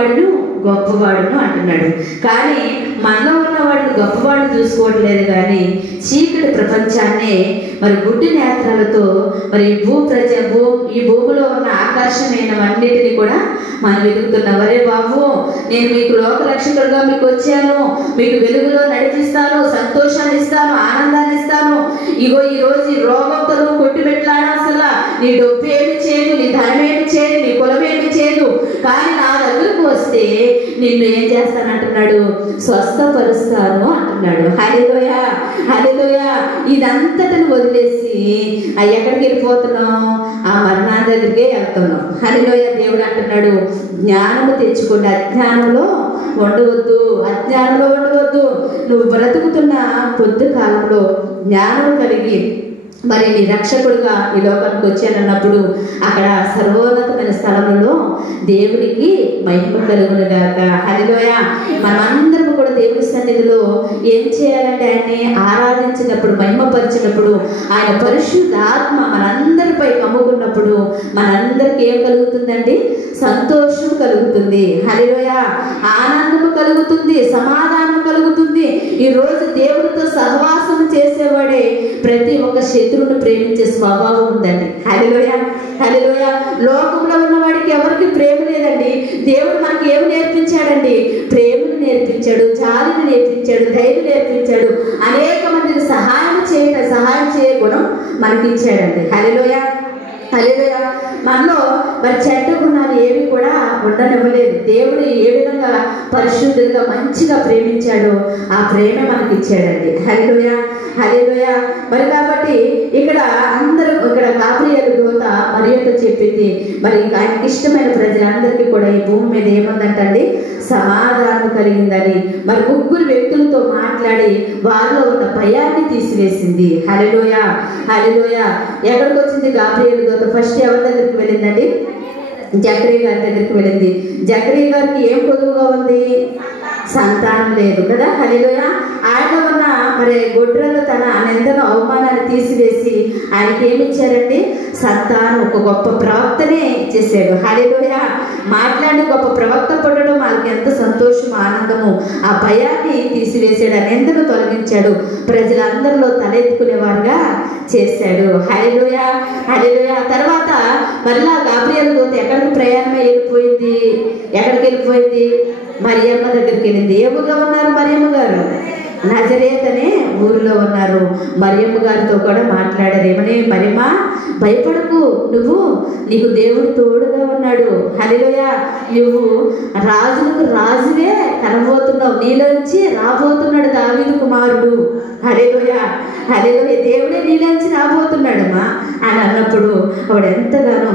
ఉన్నవాడును గొప్పవాడును అంటున్నాడు. కానీ మనలో ఉన్నవాడిని గొప్పవాడిని చూసుకోవట్లేదు, కానీ చీకటి ప్రపంచాన్నే మరి గుడ్డి నేత్రాలతో మరి ఈ భూమిలో ఉన్న ఆకర్షణమైనవన్నిటిని కూడా మనం వెతుకుతున్నాం. అరే బాబు, నేను మీకు లోకరక్షకుడుగా మీకు వచ్చాను, మీకు వెలుగులో నడిపిస్తాను, సంతోషాన్ని ఇస్తాను, ఆనందాన్ని ఇస్తాను. ఇగో ఈరోజు ఈ రోగంతో కొట్టిపెట్లాడా, అసలు నీ డబ్బు ఏమి చేయదు, నీ ధనం ఏమి చేయదు, నీ కులం ఏమి చేయదు, కానీ నా దగ్గరకు వస్తే నిన్ను ఏం చేస్తానంటున్నాడు, స్వస్థపరుస్తాను అంటున్నాడు. హల్లెలూయా, హల్లెలూయా. ఇదంతటిని వదిలేసి ఎక్కడికి వెళ్ళిపోతున్నాం? ఆ మరణాన్ని దగ్గరికే వెళ్తున్నాం. హల్లెలూయా. దేవుడు అంటున్నాడు, జ్ఞానము తెచ్చుకోండి, అజ్ఞానంలో ఉండవద్దు, అజ్ఞానంలో ఉండవద్దు. నువ్వు బ్రతుకుతున్న పొద్దు కాలంలో జ్ఞానం కలిగి మరి నీ రక్షకుడుగా ఈ లోకానికి వచ్చానన్నప్పుడు అక్కడ సర్వోన్నతమైన స్థలంలో దేవుడికి మహిమ కలుగునుగాక. హల్లెలూయా. మనమందరం కూడా దేవుడి సన్నిధిలో ఏం చేయాలంటే ఆయన్ని ఆరాధించినప్పుడు, మహిమపరిచినప్పుడు, ఆయన పరిశుద్ధ ఆత్మ మనందరిపై కమ్ముకున్నప్పుడు మనందరికి ఏం కలుగుతుందండి? సంతోషం కలుగుతుంది. హల్లెలూయా. ఆనందము కలుగుతుంది, సమాధానం కలుగుతుంది. ఈరోజు దేవుడితో సహవాసం చేసేవాడే ప్రతి ఒక్క శత్రువును ప్రేమించే స్వభావం ఉందండి. హల్లెలూయా, హల్లెలూయా. లోకంలో ఉన్నవాడికి ఎవరికి ప్రేమ లేదండి. దేవుడు మనకి ఏమి నేర్పించాడండి? ప్రేమను నేర్పించాడు, జాలిని నేర్పించాడు, ధైర్యం నేర్పించాడు, అనేక మందికి సహాయం చేయ గుణం మనకి ఇచ్చాడండి. హల్లెలూయా, హల్లెలూయా. మనలో మరి చెడ్డ గుణాలు ఏవి కూడా ఉండనివ్వలేదు. దేవుడు ఏ విధంగా పరిశుద్ధులుగా మంచిగా ప్రేమించాడో ఆ ప్రేమ మనకి ఇచ్చాడండి. హల్లెలూయా, హల్లెలూయా. మరి కాబట్టి ఇక్కడ గాబ్రియేలు దూత మరియతో చెప్పింది, మరి ఆయనకి ఇష్టమైన ప్రజలందరికీ కూడా ఈ భూమి మీద ఏముందంటండి? సమాధానం కలిగిందని. మరి ముగ్గురు వ్యక్తులతో మాట్లాడి వారిలో ఉన్న భయాన్ని తీసివేసింది. హల్లెలూయా, హల్లెలూయా. ఎక్కడికి వచ్చింది గాబ్రియేలు దూత? ఫస్ట్ ఎవరి దగ్గరికి వెళ్ళిందండి? జకరియా గారి దగ్గరికి వెళ్ళింది. జకరియా గారికి ఏం కొదువుగా ఉంది? సంతానం లేదు కదా. హల్లెలూయా. ఆయన ఉన్న మరి గొడ్రలో తన నిందను అవమానాన్ని తీసివేసి ఆయనకి ఏమి ఇచ్చారండి? సంతానం. ఒక గొప్ప ప్రవక్తనే ఇచ్చేసాడు. హల్లెలూయా. మాట్లాడి గొప్ప ప్రవక్త పడడం వాళ్ళకి ఎంత సంతోషం, ఆనందము. ఆ భయాన్ని తీసివేసాడు, ఆ నిందను తొలగించాడు, ప్రజలందరిలో తలెత్తుకునేవారుగా చేశాడు. హల్లెలూయా, హల్లెలూయా. తర్వాత మళ్ళా గాబ్రియేలు దూత ఎక్కడికి ప్రయాణమై వెళ్ళిపోయింది? ఎక్కడికి వెళ్ళిపోయింది? మరియమ్మ దగ్గరికి వెళ్ళింది. ఏ ఊళ్ళో ఉన్నారు మరియమ్మ గారు? నజరేత్ అనే ఊరిలో ఉన్నారు. మరియమ్మ గారితో కూడా మాట్లాడారు. ఏమని? మరియమ్మ, భయపడకు, నీకు దేవుడు తోడుగా ఉన్నాడు. హల్లెలూయా. నువ్వు రాజులకు రాజువే కనబోతున్నావు, నీలోంచి రాబోతున్నాడు దావీదు కుమారుడు. హల్లెలూయా, హల్లెలూయా. దేవుడే నీలోంచి రాబోతున్నాడమ్మా అని అన్నప్పుడు ఆవిడ ఎంతగానో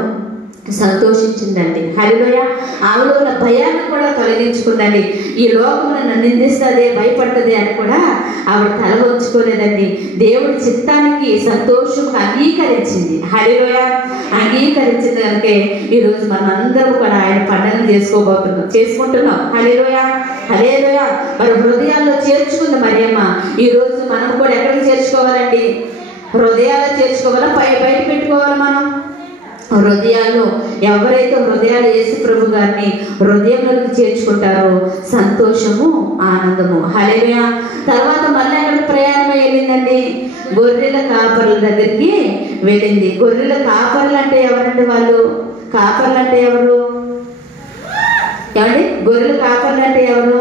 సంతోషించిందండి. హల్లెలూయా. ఆవిడ ఉన్న భయాన్ని కూడా తొలగించుకుందండి. ఈ లోకం నన్ను నిందిస్తుంది, భయపడుతుంది అని కూడా ఆవిడ తల వంచుకోలేదండి. దేవుడి చిత్తానికి సంతోషంగా అంగీకరించింది. హల్లెలూయా. అంగీకరించింది కనుక ఈరోజు మనం అందరం కూడా ఆయన పండుగను చేసుకుంటున్నాం. హల్లెలూయా, హల్లెలూయా. మరి హృదయాల్లో చేర్చుకుంది మరియమ్మ. ఈరోజు మనం కూడా ఎక్కడికి చేర్చుకోవాలండి? హృదయాల్లో చేర్చుకోవాలా, బయట పెట్టుకోవాలా? మనం హృదయాల్లో ఎవరైతే హృదయాలు యేసు ప్రభు గారిని హృదయంలోకి చేర్చుకుంటారో సంతోషము, ఆనందము. హల్లెలూయా. తర్వాత మళ్ళీ ఎక్కడికి ప్రయాణం వెళ్ళిందండి? గొర్రెల కాపర్ల దగ్గరికి వెళ్ళింది. గొర్రెల కాపర్లు అంటే ఎవరండి? వాళ్ళు కాపర్లు అంటే ఎవరు? ఏమండి? గొర్రెల కాపర్లు అంటే ఎవరు?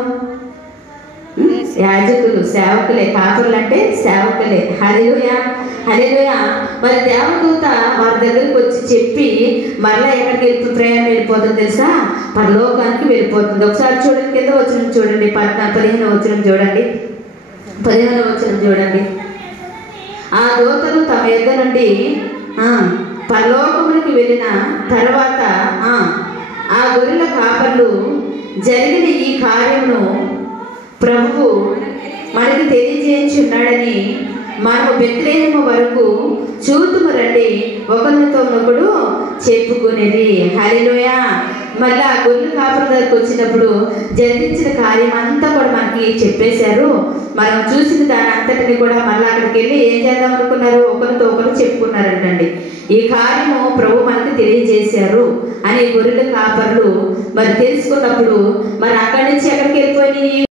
యాజకులు, సేవకులే. కాపర్లు అంటే సేవకులే. హల్లెలూయా, హల్లెలూయా. మరి దేవదూత వారి దగ్గరికి వచ్చి చెప్పి మరలా ఎక్కడికి ప్రయాణం వెళ్ళిపోతుంది తెలుసా? పరలోకానికి వెళ్ళిపోతుంది. ఒకసారి చూడండి, కింద వచనం చూడండి, 15వ వచనం చూడండి, 15వ వచనం చూడండి. ఆ దూతలు తమ యొద్ద నుండి పరలోకమునికి వెళ్ళిన తర్వాత ఆ గొర్రెల కాపర్లు జరిగిన ఈ కార్యమును ప్రభువు మనకి తెలియజేయించున్నాడని మనము బెత్లెహేము వరకు చూతుము రండి, ఒకరితో ఒకడు చెప్పుకునేది. హల్లెలూయా. మళ్ళీ ఆ గొర్రెల కాపరి దగ్గరికి వచ్చినప్పుడు జరిగించిన కార్యం అంతా కూడా మనకి చెప్పేశారు. మనం చూసిన దాని అంతటిని కూడా మళ్ళీ అక్కడికి వెళ్ళి ఏం చేద్దాం అనుకున్నారు, ఒకరితో ఒకరు చెప్పుకున్నారంటండి. ఈ కార్యము ప్రభు మనకి తెలియజేశారు అని గొర్రెల కాపరులు మరి తెలుసుకున్నప్పుడు మరి అక్కడి నుంచి ఎక్కడికి వెళ్ళిపోయి